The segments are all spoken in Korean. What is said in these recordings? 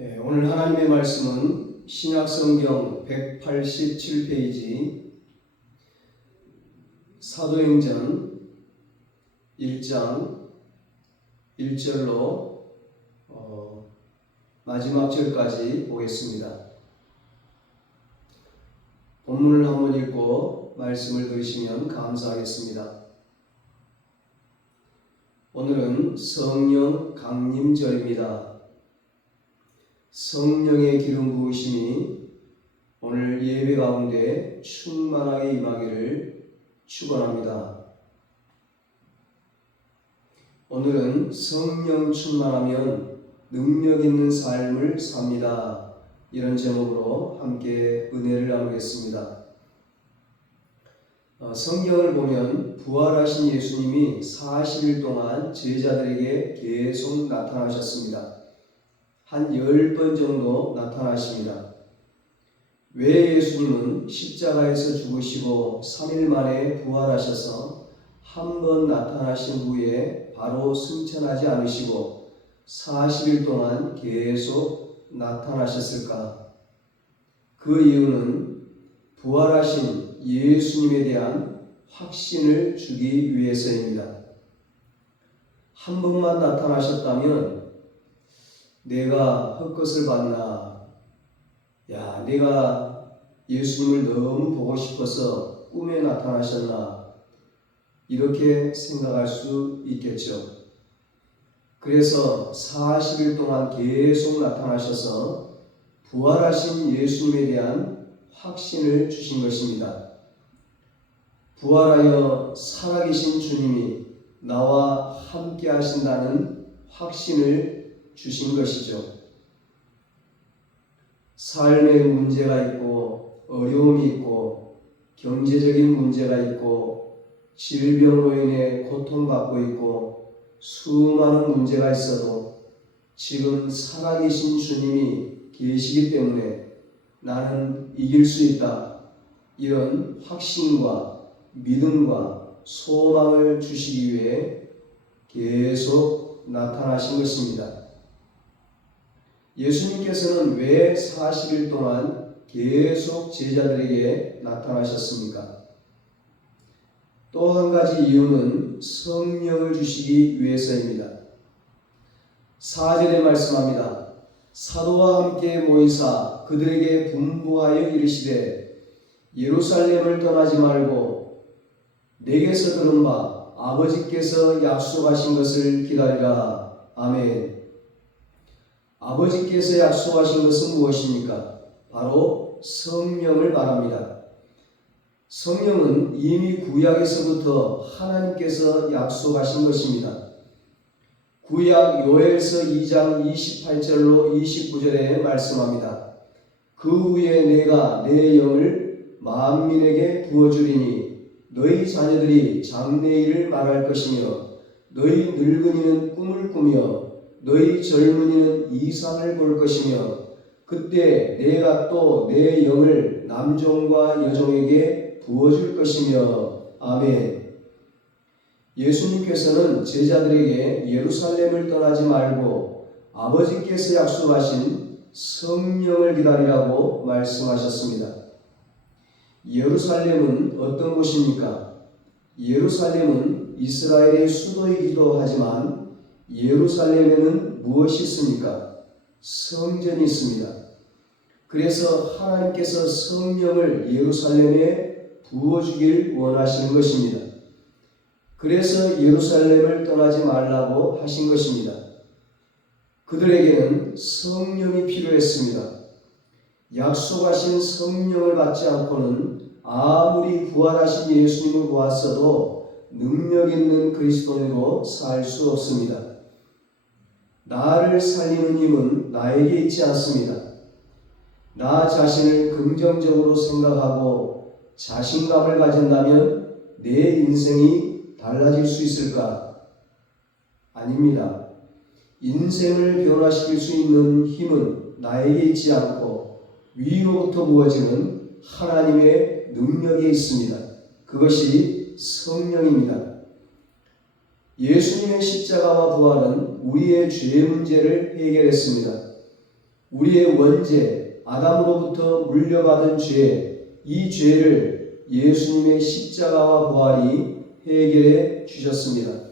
오늘 하나님의 말씀은 신약성경 187페이지 사도행전 1장 1절로 마지막 절까지 보겠습니다. 본문을 한번 읽고 말씀을 들으시면 감사하겠습니다. 오늘은 성령 강림절입니다. 성령의 기름 부으심이 오늘 예배 가운데 충만하게 임하기를 축원합니다. 오늘은 성령 충만하면 능력 있는 삶을 삽니다. 이런 제목으로 함께 은혜를 나누겠습니다. 성경을 보면 부활하신 예수님이 40일 동안 제자들에게 계속 나타나셨습니다. 한 10번 정도 나타나십니다. 왜 예수님은 십자가에서 죽으시고 3일 만에 부활하셔서 한 번 나타나신 후에 바로 승천하지 않으시고 40일 동안 계속 나타나셨을까? 그 이유는 부활하신 예수님에 대한 확신을 주기 위해서입니다. 한 번만 나타나셨다면 내가 헛것을 봤나? 내가 예수님을 너무 보고 싶어서 꿈에 나타나셨나? 이렇게 생각할 수 있겠죠. 그래서 40일 동안 계속 나타나셔서 부활하신 예수님에 대한 확신을 주신 것입니다. 부활하여 살아계신 주님이 나와 함께 하신다는 확신을 주신 것이죠. 삶에 문제가 있고 어려움이 있고 경제적인 문제가 있고 질병으로 인해 고통받고 있고 수많은 문제가 있어도 지금 살아계신 주님이 계시기 때문에 나는 이길 수 있다. 이런 확신과 믿음과 소망을 주시기 위해 계속 나타나신 것입니다. 예수님께서는 왜 40일 동안 계속 제자들에게 나타나셨습니까? 또 한 가지 이유는 성령을 주시기 위해서입니다. 4절에 말씀합니다. 사도와 함께 모이사 그들에게 분부하여 이르시되 예루살렘을 떠나지 말고 내게서 들은 바 아버지께서 약속하신 것을 기다리라. 아멘. 아버지께서 약속하신 것은 무엇입니까? 바로 성령을 말합니다. 성령은 이미 구약에서부터 하나님께서 약속하신 것입니다. 구약 요엘서 2장 28절로 29절에 말씀합니다. 그 후에 내가 내 영을 만민에게 부어주리니 너희 자녀들이 장래일을 말할 것이며 너희 늙은이는 꿈을 꾸며 너희 젊은이는 이상을 볼 것이며 그때 내가 또 내 영을 남종과 여종에게 부어줄 것이며 아멘. 예수님께서는 제자들에게 예루살렘을 떠나지 말고 아버지께서 약속하신 성령을 기다리라고 말씀하셨습니다. 예루살렘은 어떤 곳입니까? 예루살렘은 이스라엘의 수도이기도 하지만 예루살렘에는 무엇이 있습니까? 성전이 있습니다. 그래서 하나님께서 성령을 예루살렘에 부어주길 원하시는 것입니다. 그래서 예루살렘을 떠나지 말라고 하신 것입니다. 그들에게는 성령이 필요했습니다. 약속하신 성령을 받지 않고는 아무리 부활하신 예수님을 보았어도 능력 있는 그리스도인으로 살 수 없습니다. 나를 살리는 힘은 나에게 있지 않습니다. 나 자신을 긍정적으로 생각하고 자신감을 가진다면 내 인생이 달라질 수 있을까? 아닙니다. 인생을 변화시킬 수 있는 힘은 나에게 있지 않고 위로부터 부어지는 하나님의 능력이 있습니다. 그것이 성령입니다. 예수님의 십자가와 부활은 우리의 죄 문제를 해결했습니다. 우리의 원죄 아담으로부터 물려받은 죄, 이 죄를 예수님의 십자가와 부활이 해결해 주셨습니다.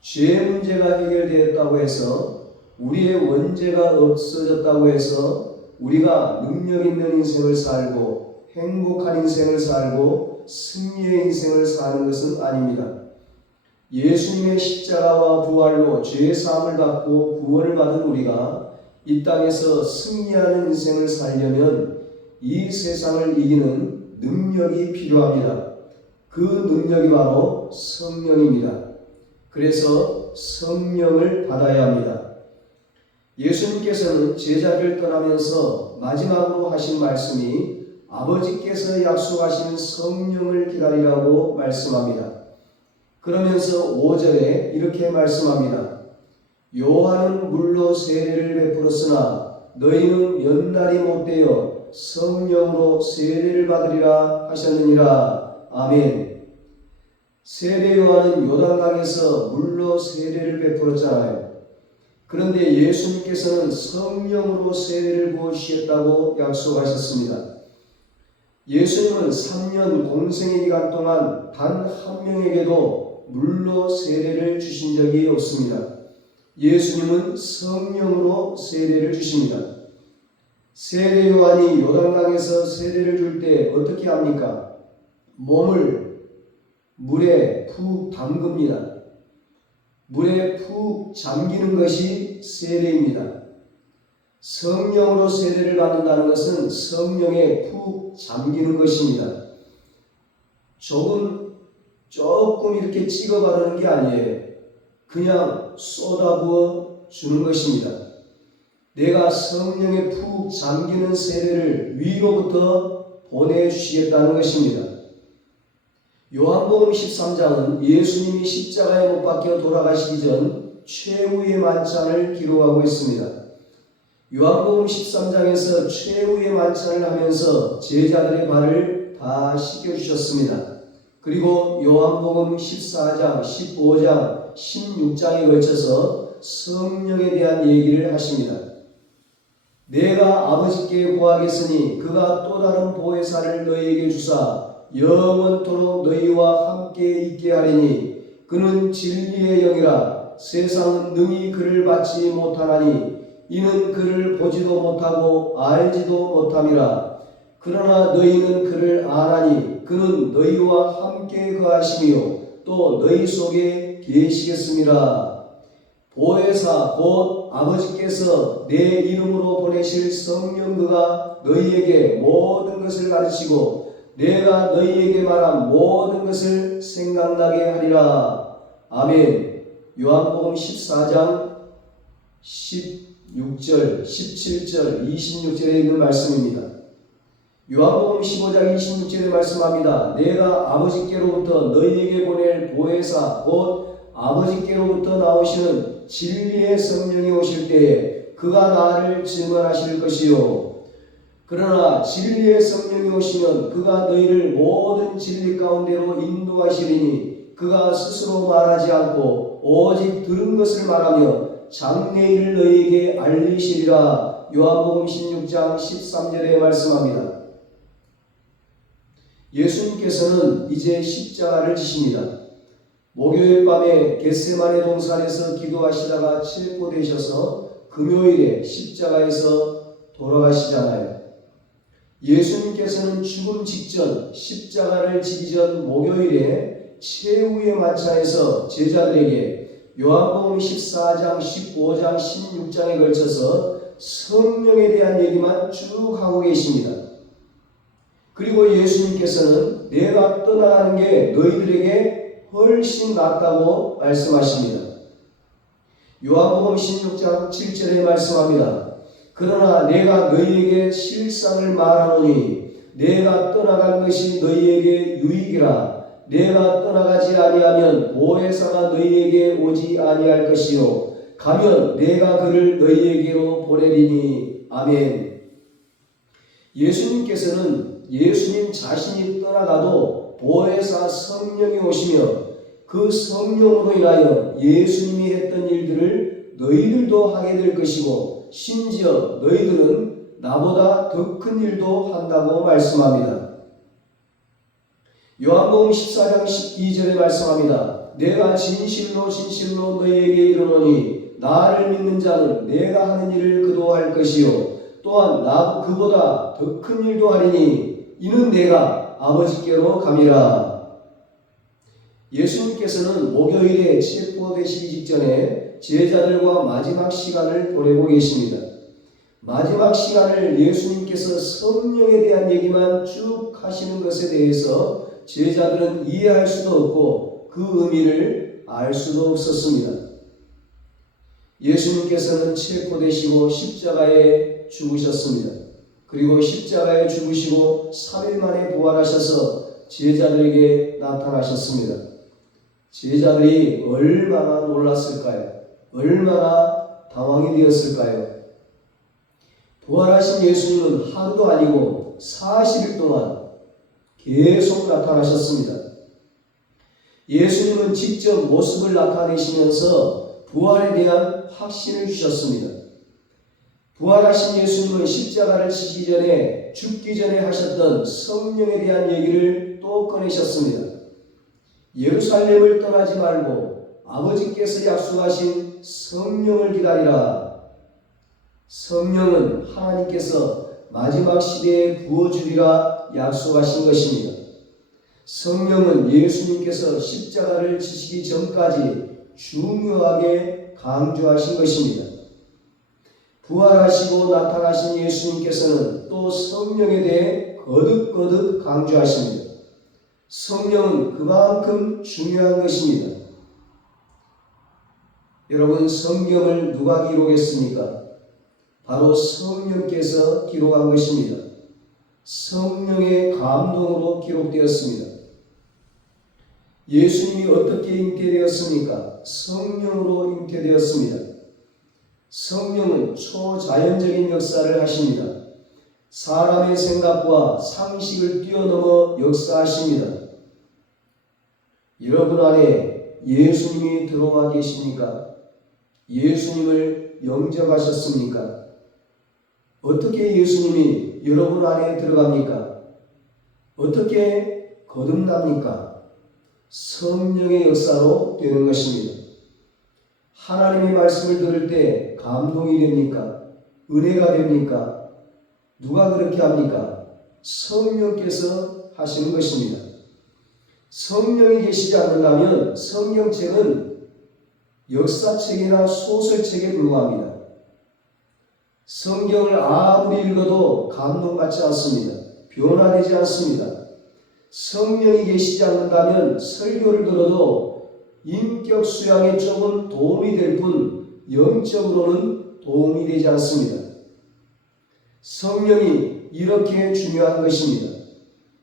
죄 문제가 해결되었다고 해서 우리의 원죄가 없어졌다고 해서 우리가 능력 있는 인생을 살고 행복한 인생을 살고 승리의 인생을 사는 것은 아닙니다. 예수님의 십자가와 부활로 죄 사함을 받고 구원을 받은 우리가 이 땅에서 승리하는 인생을 살려면 이 세상을 이기는 능력이 필요합니다. 그 능력이 바로 성령입니다. 그래서 성령을 받아야 합니다. 예수님께서는 제자를 떠나면서 마지막으로 하신 말씀이 아버지께서 약속하신 성령을 기다리라고 말씀합니다. 그러면서 5절에 이렇게 말씀합니다. 요한은 물로 세례를 베풀었으나 너희는 몇 날이 못되어 성령으로 세례를 받으리라 하셨느니라. 아멘. 세례 요한은 요단강에서 물로 세례를 베풀었잖아요. 그런데 예수님께서는 성령으로 세례를 부어주시겠다고 약속하셨습니다. 예수님은 3년 공생의 기간 동안 단 한 명에게도 물로 세례를 주신 적이 없습니다. 예수님은 성령으로 세례를 주십니다. 세례 요한이 요단강에서 세례를 줄 때 어떻게 합니까? 몸을 물에 푹 담급니다. 물에 푹 잠기는 것이 세례입니다. 성령으로 세례를 받는다는 것은 성령에 푹 잠기는 것입니다. 조금 이렇게 찍어 바르는 게 아니에요. 그냥 쏟아부어 주는 것입니다. 내가 성령에 푹 잠기는 세례를 위로부터 보내주시겠다는 것입니다. 요한복음 13장은 예수님이 십자가에 못 박혀 돌아가시기 전 최후의 만찬을 기록하고 있습니다. 요한복음 13장에서 최후의 만찬을 하면서 제자들의 발을 다 씻겨주셨습니다. 그리고 요한복음 14장, 15장, 16장에 걸쳐서 성령에 대한 얘기를 하십니다. 내가 아버지께 구하겠으니 그가 또 다른 보혜사를 너희에게 주사 영원토록 너희와 함께 있게 하리니 그는 진리의 영이라. 세상은 능히 그를 받지 못하나니 이는 그를 보지도 못하고 알지도 못함이라. 그러나 너희는 그를 아나니 그는 너희와 함께 거하시며 또 너희 속에 계시겠습니다. 보혜사 곧 아버지께서 내 이름으로 보내실 성령 그가 너희에게 모든 것을 가르치고 내가 너희에게 말한 모든 것을 생각나게 하리라. 아멘. 요한복음 14장 16절, 17절, 26절에 있는 말씀입니다. 요한복음 15장 26절에 말씀합니다. 내가 아버지께로부터 너희에게 보낼 보혜사 곧 아버지께로부터 나오시는 진리의 성령이 오실 때에 그가 나를 증언하실 것이요. 그러나 진리의 성령이 오시면 그가 너희를 모든 진리 가운데로 인도하시리니 그가 스스로 말하지 않고 오직 들은 것을 말하며 장래일을 너희에게 알리시리라. 요한복음 16장 13절에 말씀합니다. 예수님께서는 이제 십자가를 지십니다. 목요일 밤에 겟세마네 동산에서 기도하시다가 체포되셔서 금요일에 십자가에서 돌아가시잖아요. 예수님께서는 죽음 직전 십자가를 지기 전 목요일에 최후의 만찬에서 제자들에게 요한복음 14장, 15장, 16장에 걸쳐서 성령에 대한 얘기만 쭉 하고 계십니다. 그리고 예수님께서는 내가 떠나가는 게 너희들에게 훨씬 낫다고 말씀하십니다. 요한복음 16장 7절에 말씀합니다. 그러나 내가 너희에게 실상을 말하노니 내가 떠나간 것이 너희에게 유익이라. 내가 떠나가지 아니하면 보혜사가 너희에게 오지 아니할 것이요 가면 내가 그를 너희에게로 보내리니. 아멘. 예수님께서는 예수님 자신이 떠나가도 보혜사 성령이 오시며 그 성령으로 인하여 예수님이 했던 일들을 너희들도 하게 될 것이고 심지어 너희들은 나보다 더 큰 일도 한다고 말씀합니다. 요한복음 14장 12절에 말씀합니다. 내가 진실로 진실로 너희에게 이르노니 나를 믿는 자는 내가 하는 일을 그도 할 것이요 또한 나 그보다 더 큰 일도 하리니 이는 내가 아버지께로 감이라. 예수님께서는 목요일에 체포되시기 직전에 제자들과 마지막 시간을 보내고 계십니다. 마지막 시간을 예수님께서 성령에 대한 얘기만 쭉 하시는 것에 대해서 제자들은 이해할 수도 없고 그 의미를 알 수도 없었습니다. 예수님께서는 체포되시고 십자가에 죽으셨습니다. 그리고 십자가에 죽으시고 3일 만에 부활하셔서 제자들에게 나타나셨습니다. 제자들이 얼마나 놀랐을까요? 얼마나 당황이 되었을까요? 부활하신 예수님은 하루도 아니고 40일 동안 계속 나타나셨습니다. 예수님은 직접 모습을 나타내시면서 부활에 대한 확신을 주셨습니다. 부활하신 예수님은 십자가를 지시기 전에 죽기 전에 하셨던 성령에 대한 얘기를 또 꺼내셨습니다. 예루살렘을 떠나지 말고 아버지께서 약속하신 성령을 기다리라. 성령은 하나님께서 마지막 시대에 부어주리라 약속하신 것입니다. 성령은 예수님께서 십자가를 지시기 전까지 중요하게 강조하신 것입니다. 부활하시고 나타나신 예수님께서는 또 성령에 대해 거듭거듭 강조하십니다. 성령은 그만큼 중요한 것입니다. 여러분, 성경을 누가 기록했습니까? 바로 성령께서 기록한 것입니다. 성령의 감동으로 기록되었습니다. 예수님이 어떻게 잉태되었습니까? 성령으로 잉태되었습니다. 성령은 초자연적인 역사를 하십니다. 사람의 생각과 상식을 뛰어넘어 역사하십니다. 여러분 안에 예수님이 들어와 계십니까? 예수님을 영접하셨습니까? 어떻게 예수님이 여러분 안에 들어갑니까? 어떻게 거듭납니까? 성령의 역사로 되는 것입니다. 하나님의 말씀을 들을 때 감동이 됩니까? 은혜가 됩니까? 누가 그렇게 합니까? 성령께서 하시는 것입니다. 성령이 계시지 않는다면 성경책은 역사책이나 소설책에 불과합니다. 성경을 아무리 읽어도 감동받지 않습니다. 변화되지 않습니다. 성령이 계시지 않는다면 설교를 들어도 인격 수양에 조금 도움이 될 뿐 영적으로는 도움이 되지 않습니다. 성령이 이렇게 중요한 것입니다.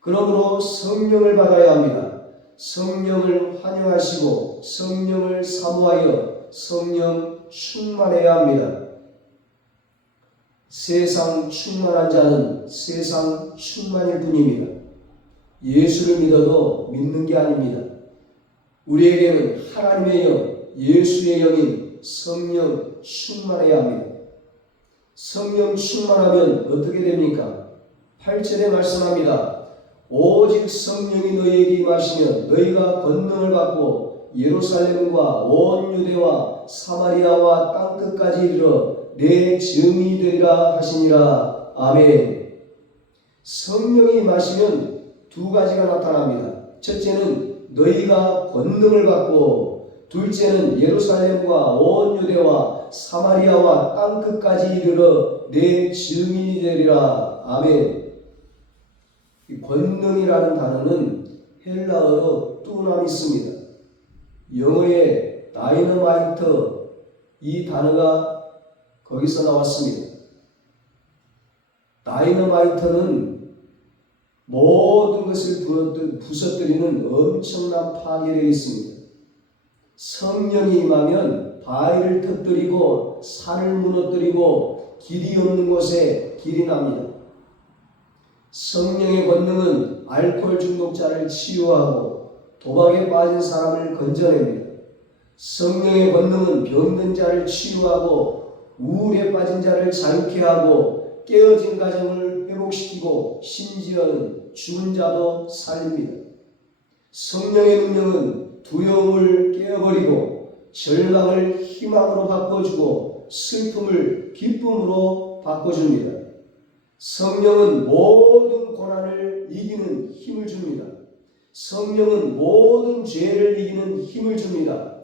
그러므로 성령을 받아야 합니다. 성령을 환영하시고 성령을 사모하여 성령 충만해야 합니다. 세상 충만한 자는 세상 충만일 뿐입니다. 예수를 믿어도 믿는 게 아닙니다. 우리에게는 하나님의 영, 예수의 영인 성령 충만해야 합니다. 성령 충만하면 어떻게 됩니까? 8절에 말씀합니다. 오직 성령이 너희에게 임하시면 너희가 권능을 받고 예루살렘과 온 유대와 사마리아와 땅끝까지 이르러 내 증인이 되리라 하시니라. 아멘. 성령이 임하시면 두 가지가 나타납니다. 첫째는 너희가 권능을 받고, 둘째는 예루살렘과 온 유대와 사마리아와 땅끝까지 이르러 내 증인이 되리라. 아멘. 이 권능이라는 단어는 헬라어로 뚜나미스입니다. 영어의 다이너마이트, 이 단어가 거기서 나왔습니다. 다이너마이트는 모든 것을 부서뜨리는 엄청난 파괴력이 있습니다. 성령이 임하면 바위를 터뜨리고 산을 무너뜨리고 길이 없는 곳에 길이 납니다. 성령의 권능은 알코올 중독자를 치유하고 도박에 빠진 사람을 건져냅니다. 성령의 권능은 병든 자를 치유하고 우울에 빠진 자를 자유케 하고 깨어진 가정을 회복시키고 심지어는 죽은 자도 살립니다. 성령의 능력은 두려움을 깨어버리고 절망을 희망으로 바꿔주고 슬픔을 기쁨으로 바꿔줍니다. 성령은 모든 고난을 이기는 힘을 줍니다. 성령은 모든 죄를 이기는 힘을 줍니다.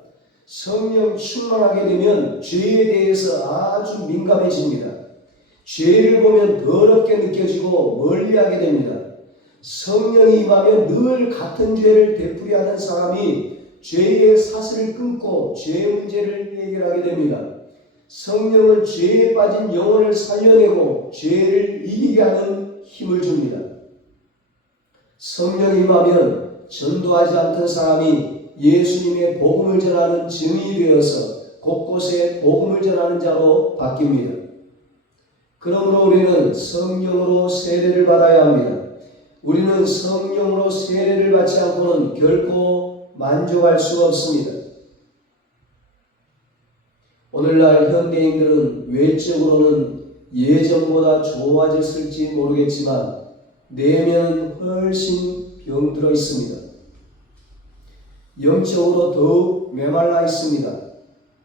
성령 충만하게 되면 죄에 대해서 아주 민감해집니다. 죄를 보면 더럽게 느껴지고 멀리하게 됩니다. 성령이 임하면 늘 같은 죄를 되풀이하는 사람이 죄의 사슬을 끊고 죄 문제를 해결하게 됩니다. 성령은 죄에 빠진 영혼을 살려내고 죄를 이기게 하는 힘을 줍니다. 성령이 임하면 전도하지 않던 사람이 예수님의 복음을 전하는 증인이 되어서 곳곳에 복음을 전하는 자로 바뀝니다. 그러므로 우리는 성령으로 세례를 받아야 합니다. 우리는 성령으로 세례를 받지 않고는 결코 만족할 수가 없습니다. 오늘날 현대인들은 외적으로는 예전보다 좋아졌을지 모르겠지만 내면은 훨씬 병들어 있습니다. 영적으로 더욱 메말라 있습니다.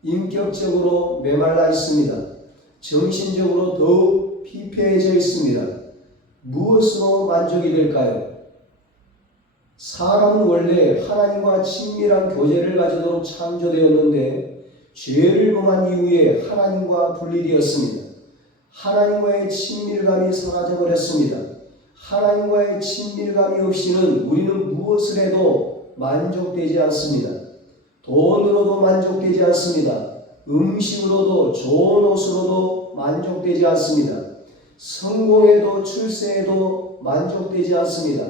인격적으로 메말라 있습니다. 정신적으로 더욱 피폐해져 있습니다. 무엇으로 만족이 될까요? 사람은 원래 하나님과 친밀한 교제를 가지도록 창조되었는데 죄를 범한 이후에 하나님과 분리되었습니다. 하나님과의 친밀감이 사라져버렸습니다. 하나님과의 친밀감이 없이는 우리는 무엇을 해도 만족되지 않습니다. 돈으로도 만족되지 않습니다. 음식으로도 좋은 옷으로도 만족되지 않습니다. 성공에도 출세에도 만족되지 않습니다.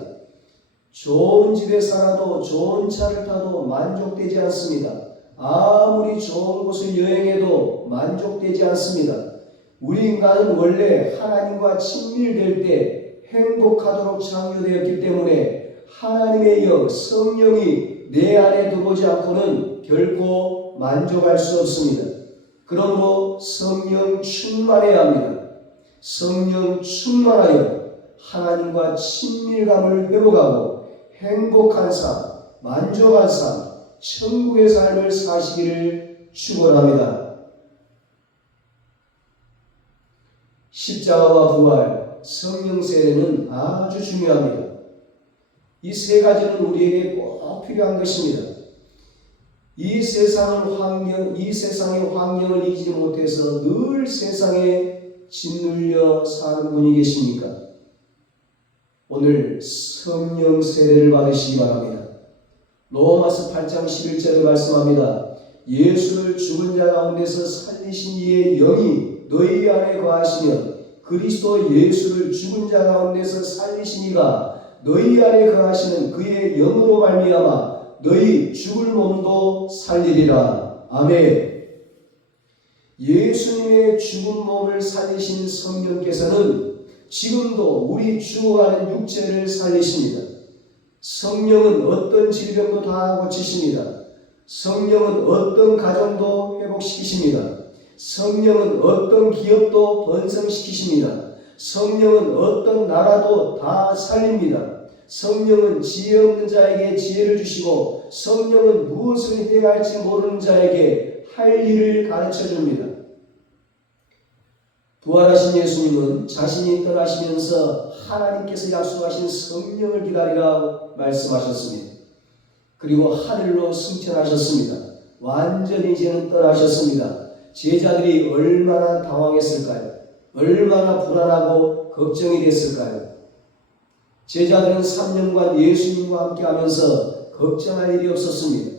좋은 집에 살아도 좋은 차를 타도 만족되지 않습니다. 아무리 좋은 곳을 여행해도 만족되지 않습니다. 우리 인간은 원래 하나님과 친밀될 때 행복하도록 창조되었기 때문에 하나님의 영, 성령이 내 안에 들어오지 않고는 결코 만족할 수 없습니다. 그러므로 성령 충만해야 합니다. 성령 충만하여 하나님과 친밀감을 회복하고 행복한 삶, 만족한 삶, 천국의 삶을 사시기를 축원합니다. 십자가와 부활, 성령 세례는 아주 중요합니다. 이 세 가지는 우리에게 꼭 필요한 것입니다. 이 세상의 환경을 이기지 못해서 늘 세상에 짓눌려 사는 분이 계십니까? 오늘 성령 세례를 받으시기 바랍니다. 로마서 8장 11절에 말씀합니다. 예수를 죽은 자 가운데서 살리신 이의 영이 너희 안에 거하시면 그리스도 예수를 죽은 자 가운데서 살리신 이가 너희 안에 거하시는 그의 영으로 말미암아 너희 죽을 몸도 살리리라. 아멘. 예수님의 죽은 몸을 살리신 성령께서는 지금도 우리 죽어가는 육체를 살리십니다. 성령은 어떤 질병도 다 고치십니다. 성령은 어떤 가정도 회복시키십니다. 성령은 어떤 기업도 번성시키십니다. 성령은 어떤 나라도 다 살립니다. 성령은 지혜 없는 자에게 지혜를 주시고 성령은 무엇을 해야 할지 모르는 자에게 할 일을 가르쳐 줍니다. 부활하신 예수님은 자신이 떠나시면서 하나님께서 약속하신 성령을 기다리라 말씀하셨습니다. 그리고 하늘로 승천하셨습니다. 완전히 이제는 떠나셨습니다. 제자들이 얼마나 당황했을까요? 얼마나 불안하고 걱정이 됐을까요? 제자들은 3년간 예수님과 함께 하면서 걱정할 일이 없었습니다.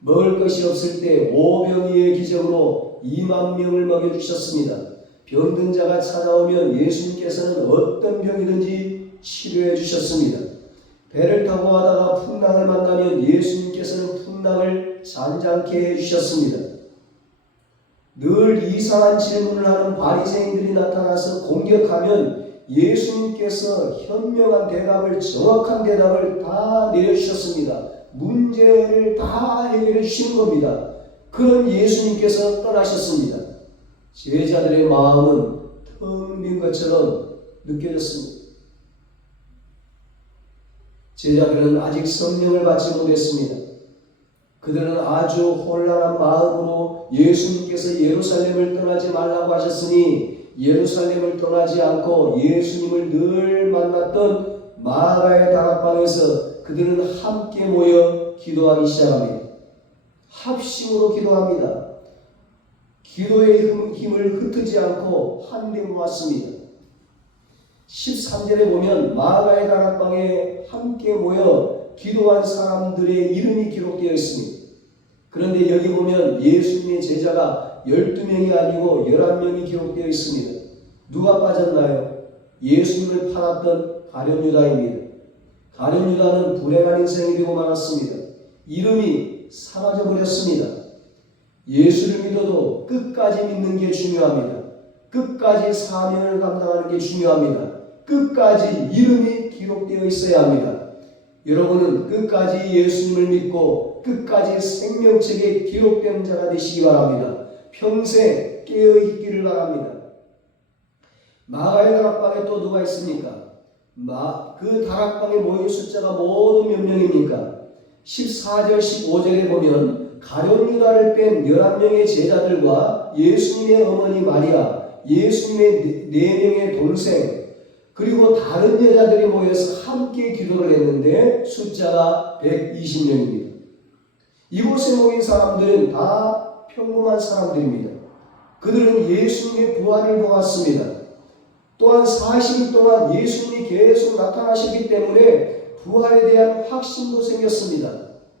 먹을 것이 없을 때 오병이어의 기적으로 2만 명을 먹여주셨습니다. 병든 자가 찾아오면 예수님께서는 어떤 병이든지 치료해 주셨습니다. 배를 타고 가다가 풍랑을 만나면 예수님께서는 풍랑을 잔잔케 해주셨습니다. 늘 이상한 질문을 하는 바리새인들이 나타나서 공격하면 예수님께서 현명한 대답을, 정확한 대답을 다 내려주셨습니다. 문제를 다 해결해 주신 겁니다. 그런 예수님께서 떠나셨습니다. 제자들의 마음은 텅 빈 것처럼 느껴졌습니다. 제자들은 아직 성령을 받지 못했습니다. 그들은 아주 혼란한 마음으로 예수님께서 예루살렘을 떠나지 말라고 하셨으니 예루살렘을 떠나지 않고 예수님을 늘 만났던 마가의 다락방에서 그들은 함께 모여 기도하기 시작합니다. 합심으로 기도합니다. 기도의 힘을 흩트지 않고 한데 모았습니다. 13절에 보면 마가의 다락방에 함께 모여 기도한 사람들의 이름이 기록되어 있습니다. 그런데 여기 보면 예수님의 제자가 12명이 아니고 11명이 기록되어 있습니다. 누가 빠졌나요? 예수님을 팔았던 가룟 유다입니다. 가룟 유다는 불행한 인생이 되고 말았습니다. 이름이 사라져 버렸습니다. 예수를 믿어도 끝까지 믿는 게 중요합니다. 끝까지 사명을 감당하는 게 중요합니다. 끝까지 이름이 기록되어 있어야 합니다. 여러분은 끝까지 예수님을 믿고 끝까지 생명책에 기록된 자가 되시기 바랍니다. 평생 깨어있기를 바랍니다. 마가의 다락방에 또 누가 있습니까? 그 다락방에 모인 숫자가 모두 몇 명입니까? 14절 15절에 보면 가룟 유다를 뺀 11명의 제자들과 예수님의 어머니 마리아, 예수님의 4명의 동생, 그리고 다른 여자들이 모여서 함께 기도를 했는데 숫자가 120명입니다. 이곳에 모인 사람들은 다 평범한 사람들입니다. 그들은 예수님의 부활을 보았습니다. 또한 40일 동안 예수님이 계속 나타나셨기 때문에 부활에 대한 확신도 생겼습니다.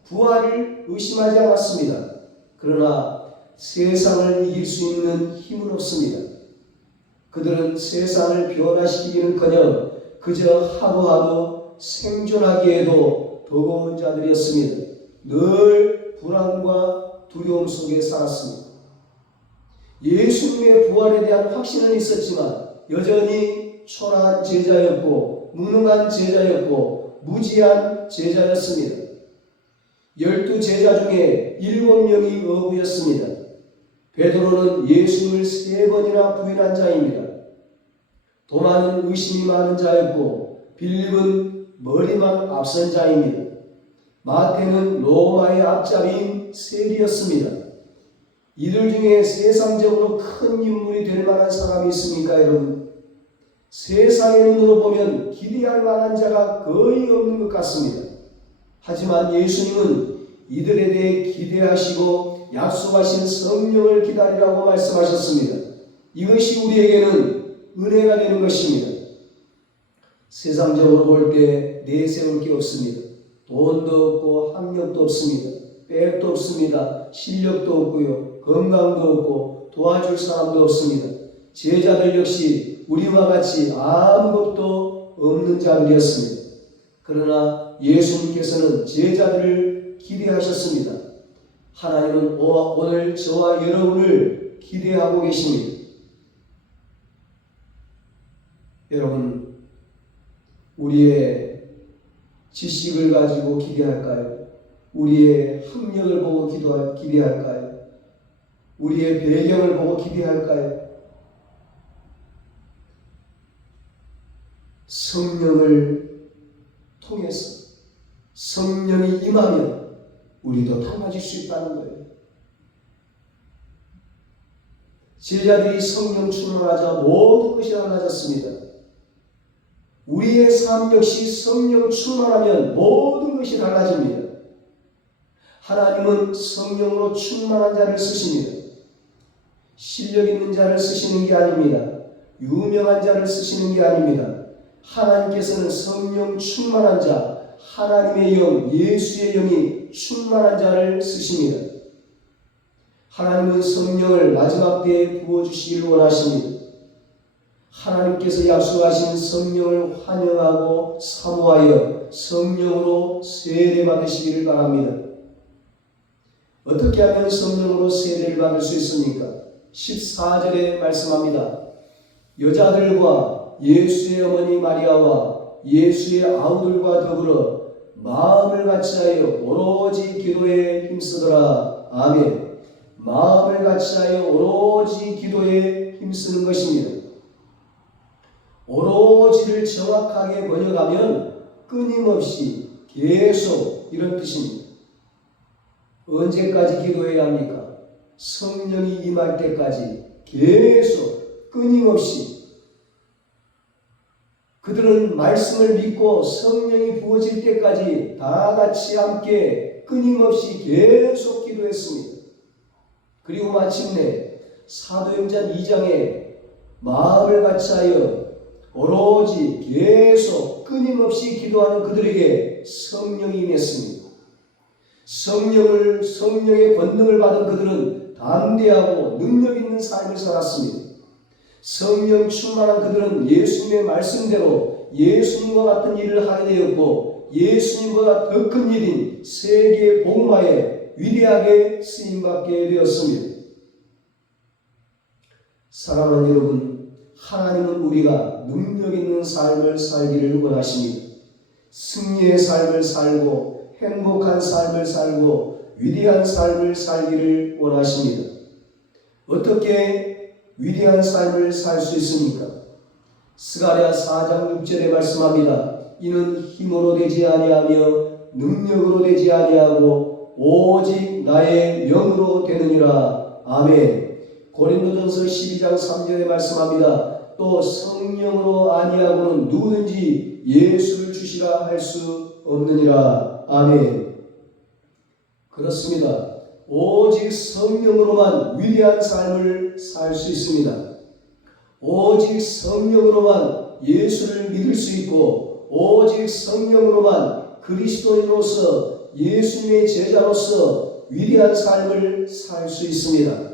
부활을 의심하지 않았습니다. 그러나 세상을 이길 수 있는 힘은 없습니다. 그들은 세상을 변화시키기는커녕 그저 하루하루 생존하기에도 버거운 자들이었습니다. 늘 불안과 두려움 속에 살았습니다. 예수님의 부활에 대한 확신은 있었지만 여전히 초라한 제자였고 무능한 제자였고 무지한 제자였습니다. 12제자 중에 7명이 어부였습니다. 베드로는 예수님을 3번이나 부인한 자입니다. 도마는 의심이 많은 자였고 빌립은 머리만 앞선 자입니다. 마태는 로마의 앞잡이인 세리였습니다. 이들 중에 세상적으로 큰 인물이 될 만한 사람이 있습니까, 여러분? 세상의 눈으로 보면 기대할 만한 자가 거의 없는 것 같습니다. 하지만 예수님은 이들에 대해 기대하시고 약속하신 성령을 기다리라고 말씀하셨습니다. 이것이 우리에게는 은혜가 되는 것입니다. 세상적으로 볼 때 내세울 게 없습니다. 돈도 없고 학력도 없습니다. 백도 없습니다. 실력도 없고요. 건강도 없고 도와줄 사람도 없습니다. 제자들 역시 우리와 같이 아무것도 없는 자들이었습니다. 그러나 예수님께서는 제자들을 기대하셨습니다. 하나님은 오늘 저와 여러분을 기대하고 계십니다. 여러분, 우리의 지식을 가지고 기대할까요? 우리의 학력을 보고 기대할까요? 우리의 배경을 보고 기대할까요? 성령을 통해서 성령이 임하면 우리도 달라질 수 있다는 거예요. 제자들이 성령 충만하자 모든 것이 달라졌습니다. 우리의 삶 역시 성령 충만하면 모든 것이 달라집니다. 하나님은 성령으로 충만한 자를 쓰십니다. 실력 있는 자를 쓰시는 게 아닙니다. 유명한 자를 쓰시는 게 아닙니다. 하나님께서는 성령 충만한 자, 하나님의 영, 예수의 영이 충만한 자를 쓰십니다. 하나님은 성령을 마지막 때에 부어주시기를 원하십니다. 하나님께서 약속하신 성령을 환영하고 사모하여 성령으로 세례받으시기를 바랍니다. 어떻게 하면 성령으로 세례를 받을 수 있습니까? 14절에 말씀합니다. 여자들과 예수의 어머니 마리아와 예수의 아우들과 더불어 마음을 같이하여 오로지 기도에 힘쓰더라. 아멘. 마음을 같이하여 오로지 기도에 힘쓰는 것입니다. 오로지를 정확하게 번역하면 끊임없이 계속 이런 뜻입니다. 언제까지 기도해야 합니까? 성령이 임할 때까지 계속 끊임없이. 그들은 말씀을 믿고 성령이 부어질 때까지 다 같이 함께 끊임없이 계속 기도했습니다. 그리고 마침내 사도행전 2장에 마음을 같이하여 오로지 계속 끊임없이 기도하는 그들에게 성령이 임했습니다. 성령의 권능을 받은 그들은 담대하고 능력 있는 삶을 살았습니다. 성령 충만한 그들은 예수님의 말씀대로 예수님과 같은 일을 하게 되었고 예수님보다 더 큰 일인 세계 복음화에 위대하게 쓰임받게 되었습니다. 사랑하는 여러분, 하나님은 우리가 능력 있는 삶을 살기를 원하십니다. 승리의 삶을 살고 행복한 삶을 살고 위대한 삶을 살기를 원하십니다. 어떻게 위대한 삶을 살 수 있습니까? 스가랴 4장 6절에 말씀합니다. 이는 힘으로 되지 아니하며 능력으로 되지 아니하고 오직 나의 영으로 되느니라. 아멘. 고린도전서 12장 3절에 말씀합니다. 또 성령으로 아니하고는 누구든지 예수를 주시라 할 수 없느니라. 아멘. 그렇습니다. 오직 성령으로만 위대한 삶을 살 수 있습니다. 오직 성령으로만 예수를 믿을 수 있고 오직 성령으로만 그리스도인으로서 예수님의 제자로서 위대한 삶을 살 수 있습니다.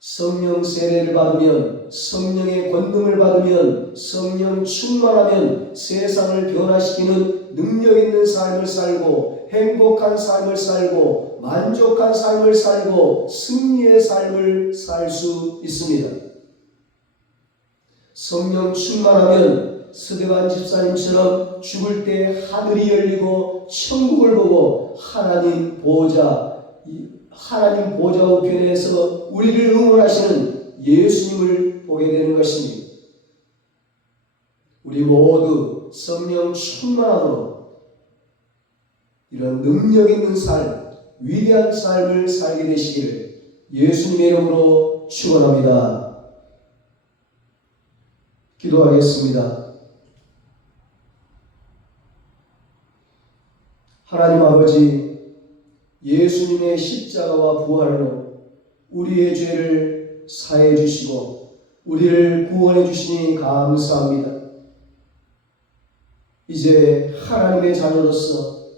성령 세례를 받으면, 성령의 권능을 받으면, 성령 충만하면 세상을 변화시키는 능력 있는 삶을 살고 행복한 삶을 살고 만족한 삶을 살고 승리의 삶을 살 수 있습니다. 성령 충만하면 스데반 집사님처럼 죽을 때 하늘이 열리고 천국을 보고 하나님 보좌 우편에서 우리를 응원하시는 예수님을 보게 되는 것입니다. 우리 모두 성령 충만함으로 이런 능력 있는 삶, 위대한 삶을 살게 되시기를 예수님의 이름으로 축원합니다. 기도하겠습니다. 하나님 아버지, 예수님의 십자가와 부활로 우리의 죄를 사해 주시고 우리를 구원해 주시니 감사합니다. 이제 하나님의 자녀로서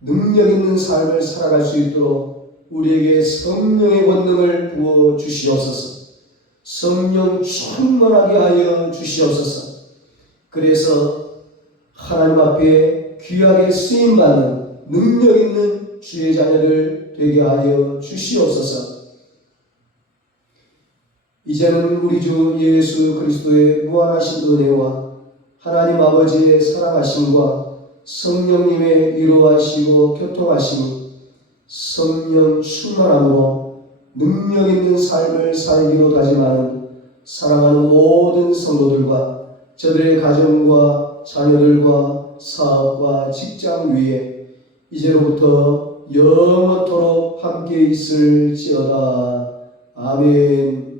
능력 있는 삶을 살아갈 수 있도록 우리에게 성령의 권능을 부어 주시옵소서. 성령 충만하게 하여 주시옵소서. 그래서 하나님 앞에 귀하게 쓰임받는 능력 있는 주의 자녀들 되게 하여 주시옵소서. 이제는 우리 주 예수 그리스도의 무한하신 은혜와 하나님 아버지의 사랑하심과 성령님의 위로하시고 교통하심이 성령 충만함으로 능력 있는 삶을 살기로 다짐하는 사랑하는 모든 성도들과 저들의 가정과 자녀들과 사업과 직장 위에 이제로부터 영원토록 함께 있을지어다. 아멘.